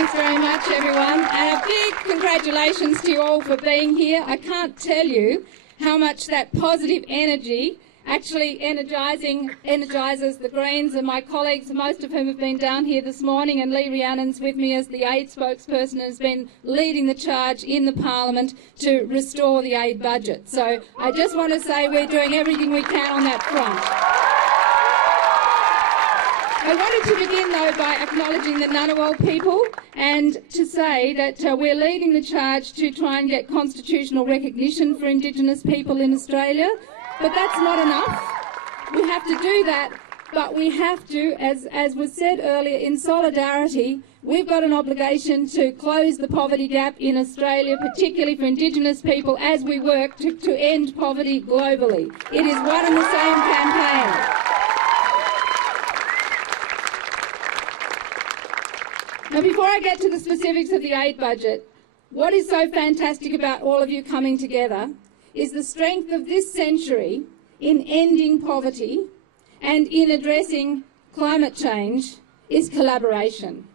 Thanks very much, everyone. And a big congratulations to you all for being here. I can't tell you how much that positive energy actually energises the Greens and my colleagues, most of whom have been down here this morning, and Lee Rhiannon's with me as the aid spokesperson and has been leading the charge in the Parliament to restore the aid budget. So I just want to say we're doing everything we can on that front. I wanted to begin, though, by acknowledging the Ngunnawal people and to say that we're leading the charge to try and get constitutional recognition for Indigenous people in Australia. But that's not enough. We have to do that, but we have to, as was said earlier, in solidarity, we've got an obligation to close the poverty gap in Australia, particularly for Indigenous people, as we work to end poverty globally. It is one and the same campaign. Now, before I get to the specifics of the aid budget, what is so fantastic about all of you coming together is the strength of this century in ending poverty and in addressing climate change is collaboration.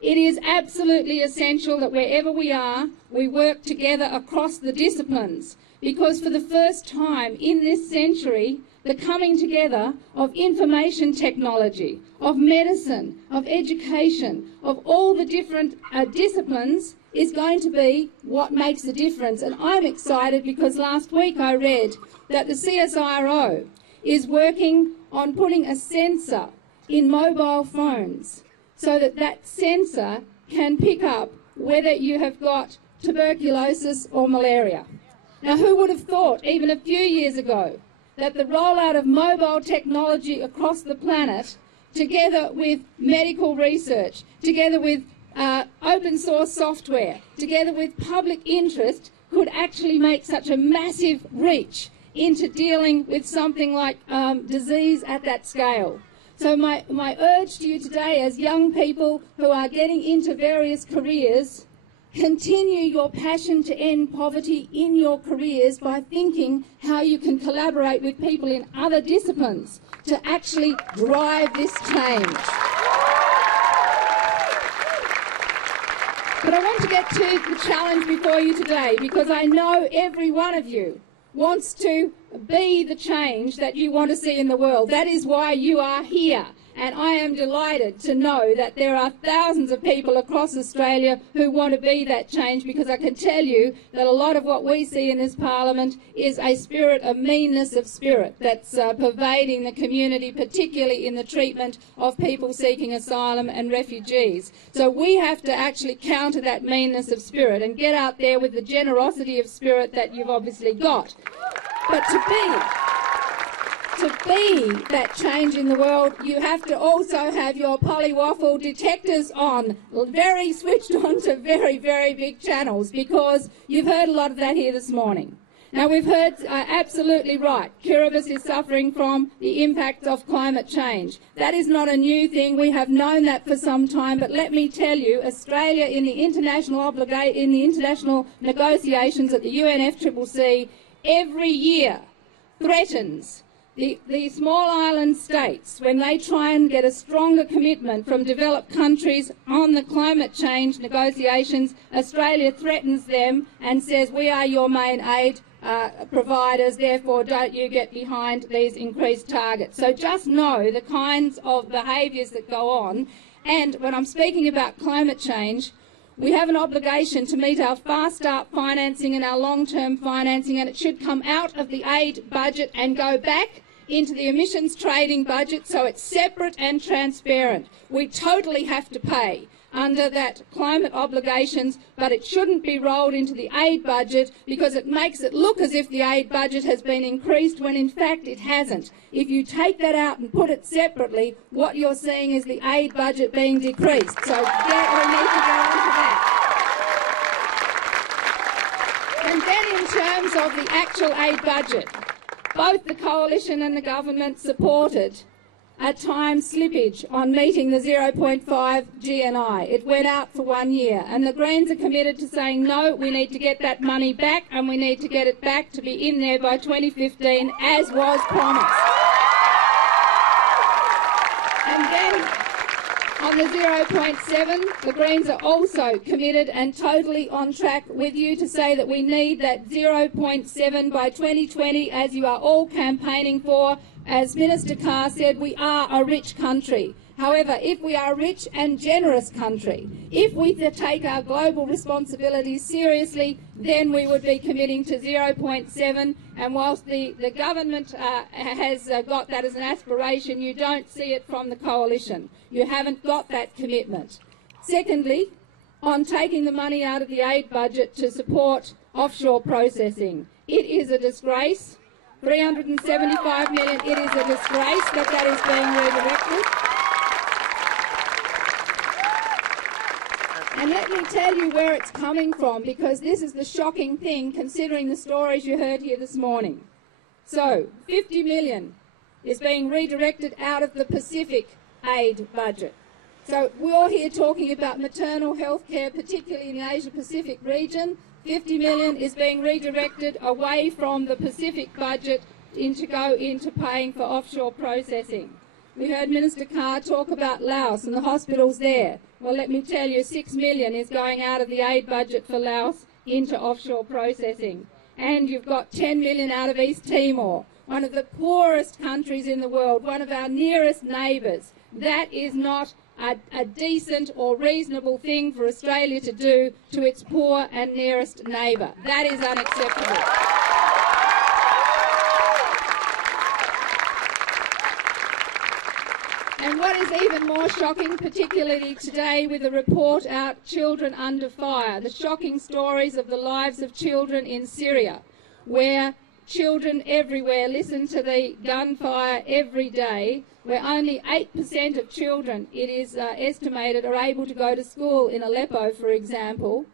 It is absolutely essential that wherever we are, we work together across the disciplines, because for the first time in this century, the coming together of information technology, of medicine, of education, of all the different disciplines is going to be what makes the difference. And I'm excited because last week I read that the CSIRO is working on putting a sensor in mobile phones so that that sensor can pick up whether you have got tuberculosis or malaria. Now, who would have thought even a few years ago that the rollout of mobile technology across the planet, together with medical research, together with open source software, together with public interest, could actually make such a massive reach into dealing with something like disease at that scale. So my urge to you today, as young people who are getting into various careers, continue your passion to end poverty in your careers by thinking how you can collaborate with people in other disciplines to actually drive this change. But I want to get to the challenge before you today, because I know every one of you wants to be the change that you want to see in the world. That is why you are here. And I am delighted to know that there are thousands of people across Australia who want to be that change, because I can tell you that a lot of what we see in this Parliament is a spirit of meanness of spirit that's pervading the community, particularly in the treatment of people seeking asylum and refugees. So we have to actually counter that meanness of spirit and get out there with the generosity of spirit that you've obviously got. But to be that change in the world, you have to also have your polywaffle detectors on, very switched on to very, very big channels, because you've heard a lot of that here this morning. Now, we've heard absolutely right. Kiribati is suffering from the impacts of climate change. That is not a new thing. We have known that for some time. But let me tell you, Australia in the international negotiations at the UNFCCC every year threatens the small island states, when they try and get a stronger commitment from developed countries on the climate change negotiations. Australia threatens them and says, we are your main aid providers, therefore don't you get behind these increased targets. So just know the kinds of behaviours that go on. And when I'm speaking about climate change, we have an obligation to meet our fast start financing and our long-term financing, and it should come out of the aid budget and go back into the emissions trading budget so it's separate and transparent. We totally have to pay under that climate obligations, but it shouldn't be rolled into the aid budget, because it makes it look as if the aid budget has been increased when in fact it hasn't. If you take that out and put it separately, what you're seeing is the aid budget being decreased. So we need to go on to that. And then in terms of the actual aid budget, both the Coalition and the Government supported at times slippage on meeting the 0.5 GNI. It went out for 1 year, and the Greens are committed to saying no, we need to get that money back, and we need to get it back to be in there by 2015 as was promised. On the 0.7, the Greens are also committed and totally on track with you to say that we need that 0.7 by 2020, as you are all campaigning for. As Minister Carr said, we are a rich country. However, if we are a rich and generous country, if we take our global responsibilities seriously, then we would be committing to 0.7. And whilst the government has got that as an aspiration, you don't see it from the coalition. You haven't got that commitment. Secondly, on taking the money out of the aid budget to support offshore processing, it is a disgrace. 375 million, it is a disgrace that is being redirected. And let me tell you where it's coming from, because this is the shocking thing considering the stories you heard here this morning. So, 50 million is being redirected out of the Pacific aid budget. So we're here talking about maternal health care, particularly in the Asia-Pacific region. 50 million is being redirected away from the Pacific budget to go into paying for offshore processing. We heard Minister Carr talk about Laos and the hospitals there. Well, let me tell you, 6 million is going out of the aid budget for Laos into offshore processing. And you've got 10 million out of East Timor, one of the poorest countries in the world, one of our nearest neighbours. That is not a decent or reasonable thing for Australia to do to its poor and nearest neighbour. That is unacceptable. And what is even more shocking, particularly today with the report out, Children Under Fire, the shocking stories of the lives of children in Syria, where children everywhere listen to the gunfire every day, where only 8% of children, it is estimated, are able to go to school in Aleppo, for example.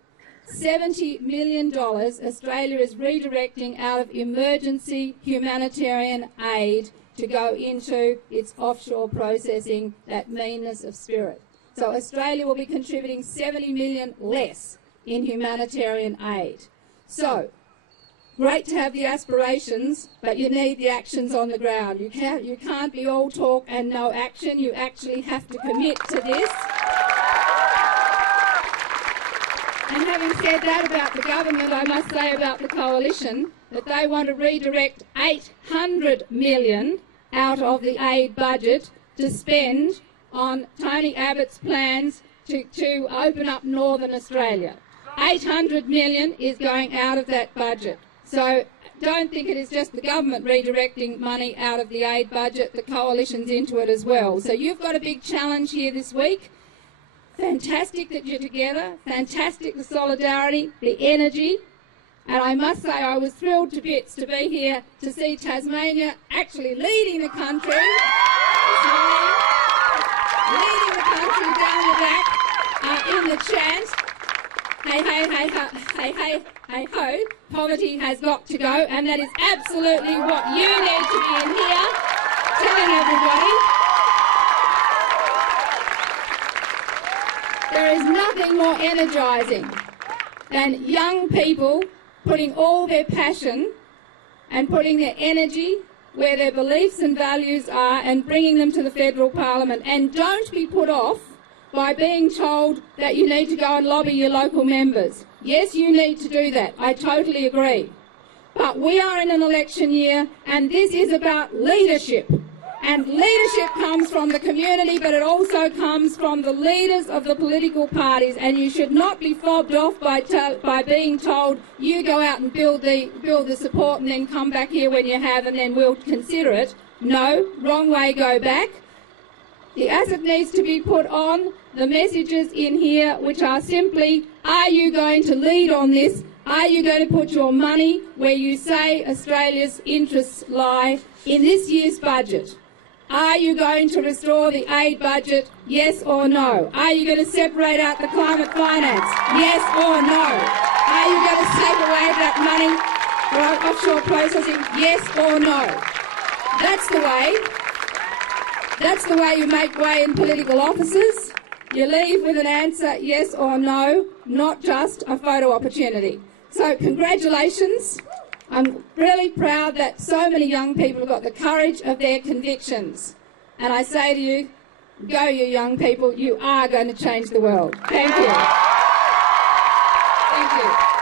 $70 million Australia is redirecting out of emergency humanitarian aid to go into its offshore processing, that meanness of spirit. So Australia will be contributing 70 million less in humanitarian aid. So, great to have the aspirations, but you need the actions on the ground. You can't be all talk and no action. You actually have to commit to this. And having said that about the government, I must say about the coalition that they want to redirect 800 million out of the aid budget to spend on Tony Abbott's plans to open up Northern Australia. 800 million is going out of that budget. So don't think it is just the government redirecting money out of the aid budget, the coalition's into it as well. So you've got a big challenge here this week. Fantastic that you're together, fantastic the solidarity, the energy. And I must say I was thrilled to bits to be here to see Tasmania actually leading the country this morning, leading the country down the back in the chant, hey, hey, hey, hey, hey, hey, ho, poverty has got to go, and that is absolutely what you need to be in here telling everybody. There is nothing more energising than young people putting all their passion and putting their energy where their beliefs and values are and bringing them to the federal parliament. And don't be put off by being told that you need to go and lobby your local members. Yes, you need to do that. I totally agree. But we are in an election year and this is about leadership. And leadership comes from the community, but it also comes from the leaders of the political parties. And you should not be fobbed off by being told you go out and build the support and then come back here when you have and then we'll consider it. No, wrong way, go back. The ASIC needs to be put on the messages in here, which are simply, are you going to lead on this? Are you going to put your money where you say Australia's interests lie in this year's budget? Are you going to restore the aid budget, yes or no? Are you going to separate out the climate finance, yes or no? Are you going to take away that money for offshore processing, yes or no? That's the way you make way in political offices. You leave with an answer, yes or no, not just a photo opportunity. So congratulations. I'm really proud that so many young people have got the courage of their convictions. And I say to you, Go, you young people. You are going to change the world. Thank you. Thank you.